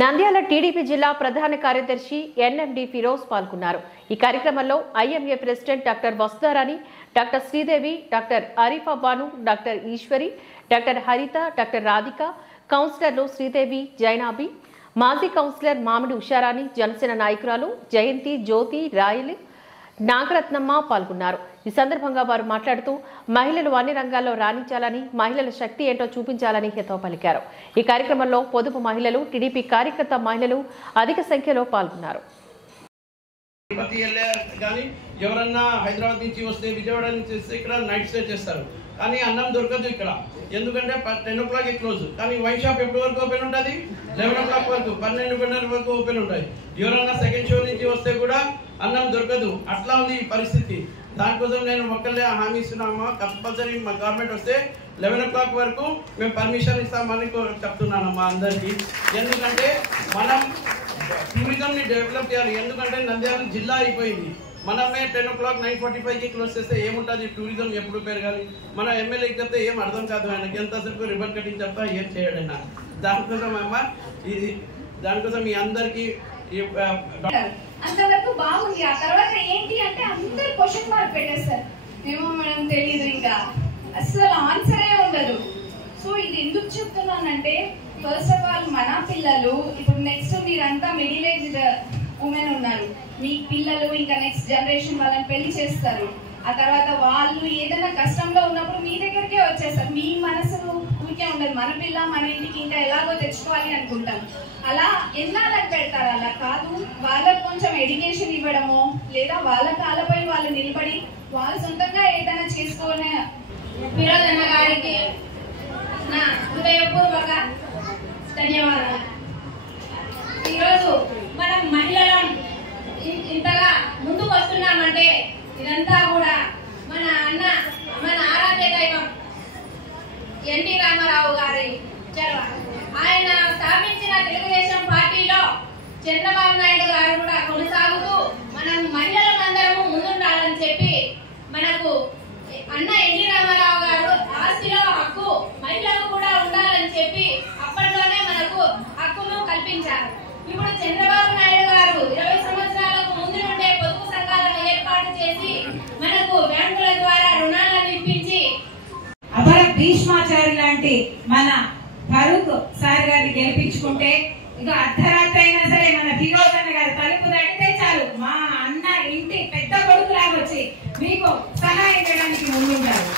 Nandyal TDP జిల్లా ప్రధాన కార్యదర్శి ఎన్ఎండి ఫిరోజ్ పాల్గొన్నారు। ఈ కార్యక్రమంలో IMA president doctor Vasudharani, doctor Sridevi, doctor Arifa Banu, doctor Eswari, doctor Haritha, doctor Radhika, కౌన్సిలర్లు శ్రీదేవి, జైనాబి, మాజీ కౌన్సిలర్ మామిడి ఉషారాణి, జనసేన నాయకురాలు జయంతి, జ్యోతి, రాయలు, నాగరత్నమ్మ పాల్గొన్నారు। ఈ సందర్భంగా వారు మాట్లాడుతూ మహిళలు అన్ని రంగాల్లో రాణించాలని, మహిళల శక్తి ఏంటో చూపించాలని హితవు పలికారు। ఈ కార్యక్రమంలో పొదుపు మహిళలు, టీడీపీ కార్యకర్త మహిళలు అధిక సంఖ్యలో పాల్గొన్నారు। ఎవరన్నా హైదరాబాద్ నుంచి వస్తే, విజయవాడ నుంచి వస్తే ఇక్కడ నైట్ స్టే చేస్తారు, కానీ అన్నం దొరకదు ఇక్కడ, ఎందుకంటే 10 o'clock క్లోజ్, కానీ వైన్ షాప్ ఎప్పటి వరకు ఓపెన్ ఉంటుంది? 11 o'clock వరకు, 12 వరకు ఓపెన్ ఉంటుంది। ఎవరన్నా సెకండ్ షో నుంచి వస్తే కూడా అన్నం దొరకదు, అట్లా ఉంది ఈ పరిస్థితి। దానికోసం నేను ఒక్కళ్ళే హామీ ఇస్తున్నామా, కంపల్సరీ మా గవర్నమెంట్ వస్తే 11 o'clock వరకు మేము పర్మిషన్ ఇస్తామని చెప్తున్నానమ్మా అందరికీ। ఎందుకంటే మనం టూరిజంని డెవలప్ చేయాలి, ఎందుకంటే నంద్యాల జిల్లా అయిపోయింది, మనమే 10 o'clock 9:45కి క్లోజ్ చేస్తే ఏముంటుంది? టూరిజం ఎప్పుడు పెరగాలి? మన ఎమ్మెల్యేకి చెప్తే ఏం అర్థం కాదు, ఆయనకి ఎంతసేపు రిబన్ కటింగ్ చెప్తా ఏం చేయడన్నా। దానికోసం అమ్మ ఇది, దానికోసం మీ అందరికీ అంతవరకు బాగుంది। ఆ తర్వాత ఏంటి అంటే అందరు క్వశ్చన్ మార్క్ పెట్టేస్తారు, ఏమో మనం తెలియదు, ఇంకా అసలు ఆన్సరే ఉండదు। సో ఇది ఎందుకు చెప్తున్నానంటే, ఫస్ట్ ఆఫ్ ఆల్ మన పిల్లలు, ఇప్పుడు నెక్స్ట్ మీరంతా మిడిల్ ఏజ్డ్ ఉమెన్ ఉన్నారు, మీ పిల్లలు ఇంకా నెక్స్ట్ జనరేషన్ వాళ్ళని పెళ్లి చేస్తారు, ఆ తర్వాత వాళ్ళు ఏదైనా కష్టంలో ఉన్నప్పుడు మీ దగ్గరికే వచ్చేస్తారు, మీ మనసు ఊరికే ఉండదు, మన పిల్ల మన ఇంటికి ఇంకా ఎలాగో తెచ్చుకోవాలి అనుకుంటాం, అలా ఎన్నాళ్ళకి పెడతారు? అలా కాదు, వాళ్ళకు కొంచెం ఎడ్యుకేషన్ ఇవ్వడము, లేదా వాళ్ళ కాళ్ళపై వాళ్ళు నిలబడి వాళ్ళు సొంతంగా ఏదైనా చేసుకోవాలని ఫిరోజ్ అన్న గారికి నా హృదయపూర్వక ధన్యవాదాలు। ఈరోజు మనం మహిళలం ఇంతగా ముందుకు వస్తున్నామంటే ఇదంతా కూడా మన అన్న, మన ఆరాధ్య దైవం ఎన్టీ రామారావు గారి చొరవ। ఆయన స్థాపించిన తెలుగుదేశం పార్టీలో చంద్రబాబు నాయుడు గారు కూడా కొనసాగుతూ మనం మహిళలందరము ముందుండాలని చెప్పి, మనకు అన్న ఎన్టీ రామారావు గారు ఆస్తిలో హక్కు మహిళలకు కూడా ఉండాలని చెప్పి అప్పట్లోనే మనకు హక్కును కల్పించారు। ఇప్పుడు చంద్రబాబు నాయుడు గారు 20 సంవత్సరాలకు ముందు నుండే పొదుపు సంఘాలను ఏర్పాటు చేసి మనకు బ్యాంకుల ద్వారా రుణాలను ఇప్పించి అపర భీష్మాచారి లాంటి మన ఫరూక్ సార్ గారిని గెలిపించుకుంటే, ఇక అర్ధరాత్రి అయినా సరే మన ఫిరోజ్ అన్న గారు తలుపు తడితే చాలు, మా అన్న ఇంటి పెద్ద కొడుకులాగా వచ్చి మీకు సహాయం చేయడానికి ముందుంటారు।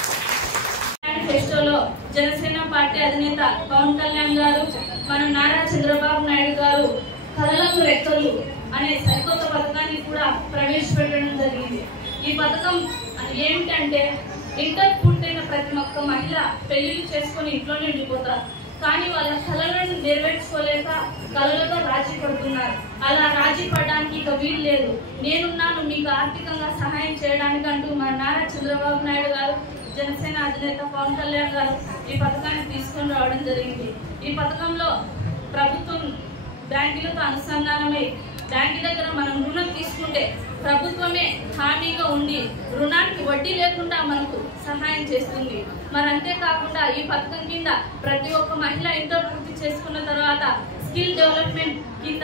మేనిఫెస్టోలో జనసేన పార్టీ అధినేత పవన్ కళ్యాణ్ గారు, మన నారా చంద్రబాబు నాయుడు గారు కలలకు రెక్కలు అనే సరికొత్త పథకాన్ని కూడా ప్రవేశపెట్టడం జరిగింది। ఈ పథకం ఏమిటంటే, ఇంటర్ పూర్తయిన ప్రతి ఒక్క మహిళ పెళ్లిళ్ళు చేసుకుని ఇంట్లోనే ఉండిపోతారు, కానీ వాళ్ళ కళలను నెరవేర్చుకోలేక కళలతో రాజీ పడుతున్నారు। అలా రాజీ పడడానికి ఇక వీలు లేదు, నేనున్నాను మీకు ఆర్థికంగా సహాయం చేయడానికి అంటూ మన నారా చంద్రబాబు నాయుడు గారు, జనసేన అధినేత పవన్ కళ్యాణ్ గారు ఈ పథకాన్ని తీసుకొని రావడం జరిగింది। ఈ పథకంలో ప్రభుత్వం బ్యాంకులతో అనుసంధానమై బ్యాంకు దగ్గర మనం రుణం తీసుకుంటే ప్రభుత్వమే హామీగా ఉండి రుణానికి వడ్డీ లేకుండా మనకు సహాయం చేస్తుంది। మరి అంతేకాకుండా ఈ పథకం కింద ప్రతి ఒక్క మహిళ ఇంటర్ పూర్తి చేసుకున్న తర్వాత స్కిల్ డెవలప్మెంట్ కింద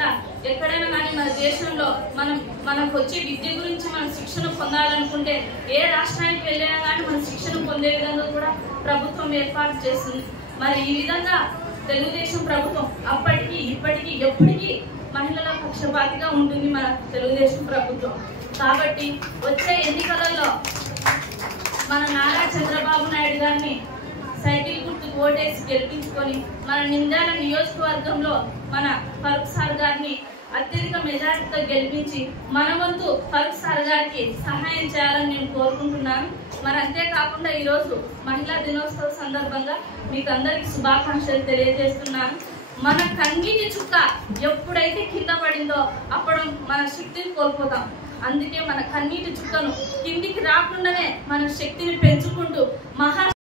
ఎక్కడైనా కానీ మన దేశంలో మనకు వచ్చే విద్య గురించి మనం శిక్షణ పొందాలనుకుంటే ఏ రాష్ట్రానికి వెళ్ళినా కానీ మనం శిక్షణ పొందే విధంగా కూడా ప్రభుత్వం ఏర్పాటు చేస్తుంది। మరి ఈ విధంగా తెలుగుదేశం ప్రభుత్వం అప్పటికి ఇప్పటికీ ఎప్పటికీ మహిళల పక్షపాతిగా ఉంటుంది మన తెలుగుదేశం ప్రభుత్వం। కాబట్టి వచ్చే ఎన్నికలలో మన నారా చంద్రబాబు నాయుడు గారిని సైకిల్ గుర్తుకు ఓటేసి గెలిపించుకొని మన నంద్యాల నియోజకవర్గంలో మన ఫరూక్ సార్ గారిని అత్యధిక మెజారిటీతో గెలిపించి మన వంతు ఫరూక్ సార్ గారికి సహాయం చేయాలని నేను కోరుకుంటున్నాను। మరి అంతేకాకుండా ఈరోజు మహిళా దినోత్సవ సందర్భంగా మీకు అందరికీ శుభాకాంక్షలు తెలియజేస్తున్నాను। మన కన్నీటి చుక్క ఎప్పుడైతే కింద పడిందో అప్పుడు మన శక్తిని కోల్పోతాం, అందుకే మన కన్నీటి చుక్కను కిందికి రాకుండానే మన శక్తిని పెంచుకుంటూ